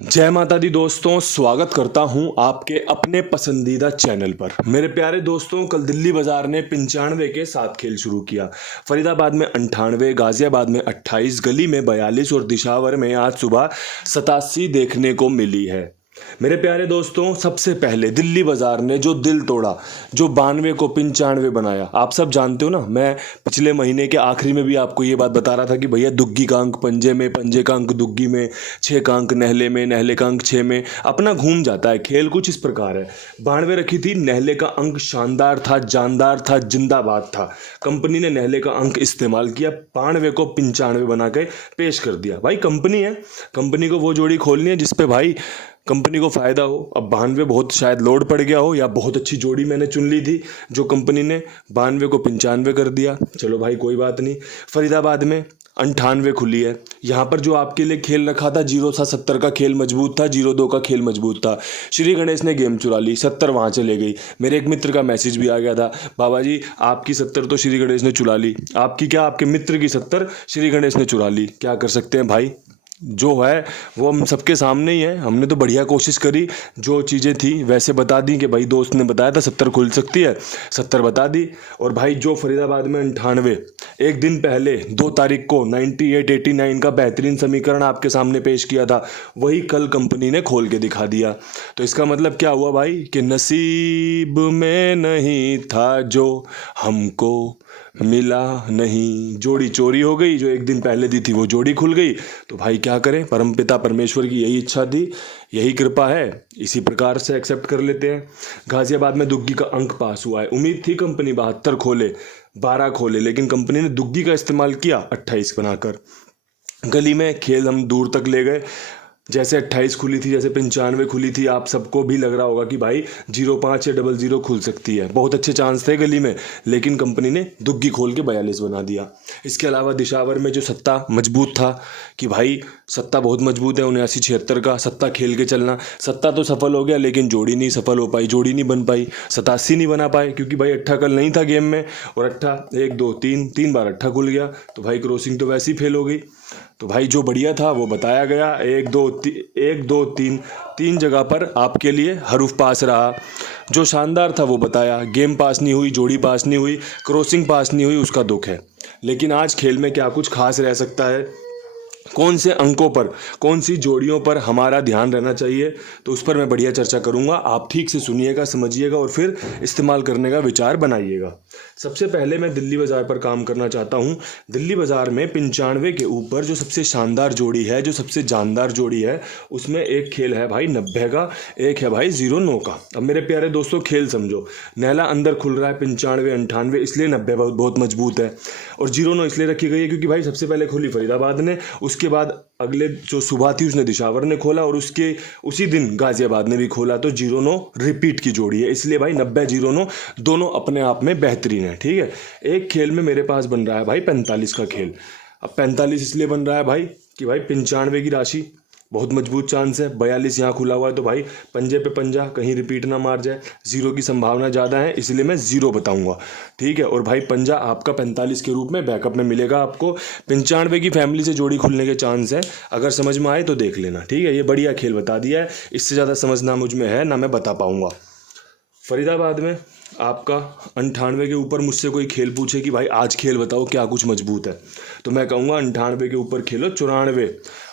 जय माता दी दोस्तों, स्वागत करता हूं आपके अपने पसंदीदा चैनल पर। मेरे प्यारे दोस्तों, कल दिल्ली बाजार ने 95 के साथ खेल शुरू किया। फरीदाबाद में 98, गाजियाबाद में 28, गली में 42 और दिशावर में आज सुबह 87 देखने को मिली है। मेरे प्यारे दोस्तों, सबसे पहले दिल्ली बाजार ने जो दिल तोड़ा, जो 92 को 95 बनाया, आप सब जानते हो ना। मैं पिछले महीने के आखिरी में भी आपको ये बात बता रहा था कि भैया दुग्गी का अंक पंजे में, पंजे का अंक दुग्गी में, 6 का अंक नहले में, नहले का अंक 6 में, अपना घूम जाता है खेल। कुछ इस प्रकार है। 92 रखी थी, नहले का अंक शानदार था, जानदार था, जिंदाबाद था। कंपनी ने नहले का अंक इस्तेमाल किया, 92 को 95 बना के पेश कर दिया। भाई कंपनी है, कंपनी को वो जोड़ी खोलनी है जिसपे भाई कंपनी को फ़ायदा हो। अब 92 बहुत शायद लोड पड़ गया हो, या बहुत अच्छी जोड़ी मैंने चुन ली थी जो कंपनी ने 92 को 95 कर दिया। चलो भाई कोई बात नहीं। फरीदाबाद में 98 खुली है। यहाँ पर जो आपके लिए खेल रखा था 0 था, 70 का खेल मजबूत था, 0-2 का खेल मजबूत था। श्री गणेश ने गेम चुरा ली, 70 वहाँ चले गई। मेरे एक मित्र का मैसेज भी आ गया था, बाबा जी आपकी 70 तो श्री गणेश ने चुरा ली, आपकी क्या, आपके मित्र की 70 श्री गणेश ने चुरा ली। क्या कर सकते हैं भाई, जो है वो हम सबके सामने ही है। हमने तो बढ़िया कोशिश करी, जो चीज़ें थी वैसे बता दी कि भाई दोस्त ने बताया था 70 खुल सकती है, 70 बता दी। और भाई जो फरीदाबाद में 98 एक दिन पहले 2 तारीख को 98-89 का बेहतरीन समीकरण आपके सामने पेश किया था, वही कल कंपनी ने खोल के दिखा दिया। तो इसका मतलब क्या हुआ भाई कि नसीब में नहीं था जो हमको मिला नहीं। जोड़ी चोरी हो गई, जो एक दिन पहले दी थी वो जोड़ी खुल गई। तो भाई क्या करें, परमपिता परमेश्वर की यही इच्छा थी, यही कृपा है, इसी प्रकार से एक्सेप्ट कर लेते हैं। गाजियाबाद में दुग्गी का अंक पास हुआ है। उम्मीद थी कंपनी 72 खोले, 12 खोले, लेकिन कंपनी ने दुग्गी का इस्तेमाल किया 28 बनाकर। गली में खेल हम दूर तक ले गए। जैसे 28 खुली थी, जैसे 95 खुली थी, आप सबको भी लग रहा होगा कि भाई 05 या 00 खुल सकती है। बहुत अच्छे चांस थे गली में, लेकिन कंपनी ने दुग्गी खोल के 42 बना दिया। इसके अलावा दिशावर में जो सत्ता मजबूत था कि भाई सत्ता बहुत मजबूत है, 79-76 का सत्ता खेल के चलना। सत्ता तो सफल हो गया, लेकिन जोड़ी नहीं सफल हो पाई, जोड़ी नहीं बन पाई, 87 नहीं बना पाए, क्योंकि भाई अट्ठा कल नहीं था गेम में। और अट्ठा 1 2 3 बार अट्ठा खुल गया, तो भाई क्रॉसिंग तो वैसे ही फेल हो गई। तो भाई जो बढ़िया था वो बताया गया, 1 2 3 जगह पर आपके लिए हरूफ पास रहा। जो शानदार था वो बताया। गेम पास नहीं हुई, जोड़ी पास नहीं हुई, क्रॉसिंग पास नहीं हुई, उसका दुख है। लेकिन आज खेल में क्या कुछ खास रह सकता है, कौन से अंकों पर, कौन सी जोड़ियों पर हमारा ध्यान रहना चाहिए, तो उस पर मैं बढ़िया चर्चा करूंगा। आप ठीक से सुनिएगा, समझिएगा और फिर इस्तेमाल करने का विचार बनाइएगा। सबसे पहले मैं दिल्ली बाजार पर काम करना चाहता हूं। दिल्ली बाजार में 95 के ऊपर जो सबसे शानदार जोड़ी है, जो सबसे जानदार जोड़ी है, उसमें एक खेल है भाई 90 का, एक है भाई 09 का। अब मेरे प्यारे दोस्तों खेल समझो, नहला अंदर खुल रहा है 95-98, इसलिए 90 बहुत मजबूत है। और 09 इसलिए रखी गई है क्योंकि भाई सबसे पहले खोली फरीदाबाद ने, उसके बाद अगले जो सुबह थी उसने दिशावर ने खोला, और उसके उसी दिन गाजियाबाद ने भी खोला। तो 09 रिपीट की जोड़ी है, इसलिए भाई 90-09 दोनों अपने आप में बेहतरीन है। ठीक है, एक खेल में मेरे पास बन रहा है भाई 45 का खेल। अब 45 इसलिए बन रहा है भाई कि भाई 95 की राशि बहुत मजबूत चांस है, 42 यहाँ खुला हुआ है, तो भाई पंजे पे पंजा, कहीं रिपीट ना मार जाए, 0 की संभावना ज़्यादा है, इसलिए मैं 0 बताऊंगा। ठीक है, और भाई पंजा आपका 45 के रूप में बैकअप में मिलेगा आपको। 95 की फैमिली से जोड़ी खुलने के चांस है, अगर समझ में आए तो देख लेना। ठीक है, ये बढ़िया खेल बता दिया है, इससे ज़्यादा समझना मुझ में है ना, मैं बता पाऊँगा। फरीदाबाद में आपका 98 के ऊपर मुझसे कोई खेल पूछे कि भाई आज खेल बताओ क्या कुछ मजबूत है, तो मैं कहूँगा 98 के ऊपर खेलो 94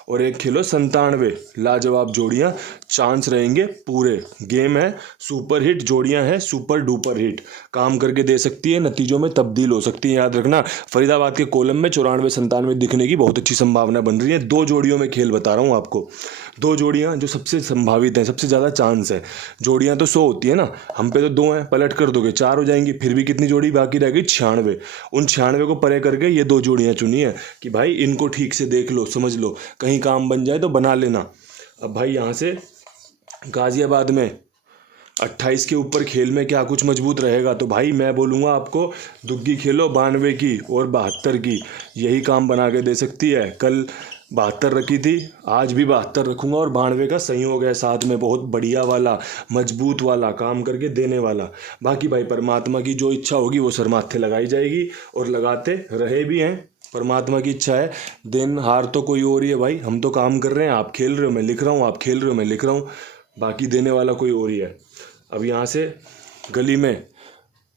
और एक खेलो 97। लाजवाब जोड़ियाँ, चांस रहेंगे पूरे। गेम है सुपर हिट, जोड़ियाँ हैं सुपर डुपर हिट, काम करके दे सकती है, नतीजों में तब्दील हो सकती है। याद रखना, फरीदाबाद के कॉलम में 94-97 दिखने की बहुत अच्छी संभावना बन रही है। 2 जोड़ियों में खेल बता रहा हूँ आपको, 2 जोड़ियाँ जो सबसे संभावित हैं, सबसे ज़्यादा चांस है। जोड़ियाँ तो 100 होती है ना, हम पे तो 2 हैं, पलट कर दोगे 4 हो जाएंगी, फिर भी कितनी जोड़ी बाकी रह गई, 96। उन 96 को परे करके ये 2 जोड़ियाँ चुनी है कि भाई इनको ठीक से देख लो, समझ लो, कहीं काम बन जाए तो बना लेना। अब भाई यहाँ से गाजियाबाद में 28 के ऊपर खेल में क्या कुछ मजबूत रहेगा, तो भाई मैं बोलूँगा आपको दुग्गी खेलो 92 की और 72 की, यही काम बना के दे सकती है। कल 72 रखी थी, आज भी 72 रखूँगा, और 92 का संयोग है साथ में, बहुत बढ़िया वाला, मजबूत वाला, काम करके देने वाला। बाकी भाई परमात्मा की जो इच्छा होगी वो सर माथे लगाई जाएगी, और लगाते रहे भी हैं। परमात्मा की इच्छा है। दिन हार तो कोई और ही है भाई, हम तो काम कर रहे हैं, आप खेल रहे हो मैं लिख रहा हूँ, आप खेल रहे हो मैं लिख रहा हूँ, बाकी देने वाला कोई और ही है। अब यहाँ से गली में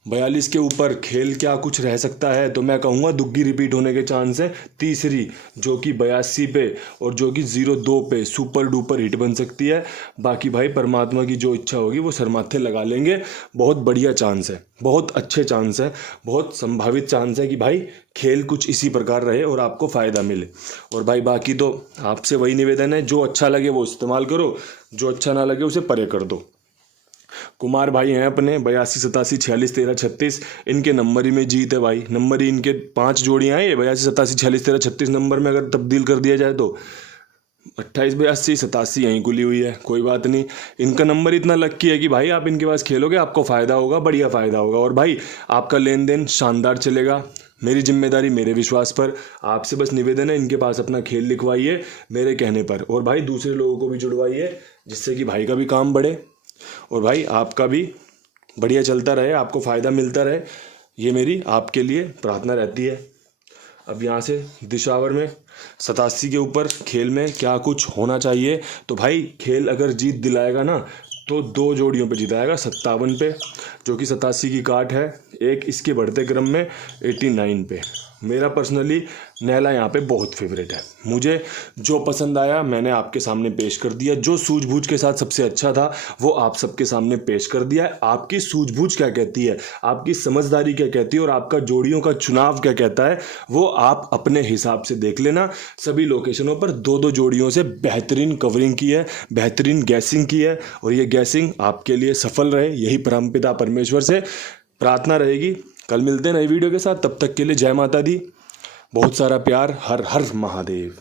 42 के ऊपर खेल क्या कुछ रह सकता है, तो मैं कहूँगा दुग्गी रिपीट होने के चांस है। तीसरी जो कि 82 पे और जो कि 02 पे सुपर डुपर हिट बन सकती है। बाकी भाई परमात्मा की जो इच्छा होगी वो सरमाथे लगा लेंगे। बहुत बढ़िया चांस है, बहुत अच्छे चांस है, बहुत संभावित चांस है कि भाई खेल कुछ इसी प्रकार रहे और आपको फ़ायदा मिले। और भाई बाकी तो आपसे वही निवेदन है, जो अच्छा लगे वो इस्तेमाल करो, जो अच्छा ना लगे उसे परे कर दो। कुमार भाई हैं अपने 82 87 46 13 36, इनके नंबर ही में जीत है भाई। नंबर ही इनके 5 जोड़ियाँ हैं, 82 87 46 13 36 नंबर में अगर तब्दील कर दिया जाए तो 28 82 87 यहीं खुली हुई है। कोई बात नहीं, इनका नंबर इतना लक्की है कि भाई आप इनके पास खेलोगे आपको फ़ायदा होगा, बढ़िया फ़ायदा होगा। और भाई आपका लेन देन शानदार चलेगा। मेरी जिम्मेदारी मेरे विश्वास पर, आपसे बस निवेदन है इनके पास अपना खेल लिखवाइए मेरे कहने पर, और भाई दूसरे लोगों को भी जुड़वाइए, जिससे कि भाई का भी काम बढ़े और भाई आपका भी बढ़िया चलता रहे, आपको फ़ायदा मिलता रहे। ये मेरी आपके लिए प्रार्थना रहती है। अब यहाँ से दिशावर में 87 के ऊपर खेल में क्या कुछ होना चाहिए, तो भाई खेल अगर जीत दिलाएगा ना तो 2 जोड़ियों पे जिताएगा। 57 पे जो कि 87 की काट है, एक इसके बढ़ते क्रम में 89 पे। मेरा पर्सनली नैला यहाँ पे बहुत फेवरेट है। मुझे जो पसंद आया मैंने आपके सामने पेश कर दिया, जो सूझबूझ के साथ सबसे अच्छा था वो आप सबके सामने पेश कर दिया है। आपकी सूझबूझ क्या कहती है, आपकी समझदारी क्या कहती है और आपका जोड़ियों का चुनाव क्या कहता है, वो आप अपने हिसाब से देख लेना। सभी लोकेशनों पर 2-2 जोड़ियों से बेहतरीन कवरिंग की है, बेहतरीन गैसिंग की है, और ये गैसिंग आपके लिए सफल रहे, यही परमपिता परमेश्वर से प्रार्थना रहेगी। कल मिलते हैं नई वीडियो के साथ, तब तक के लिए जय माता दी, बहुत सारा प्यार, हर हर महादेव।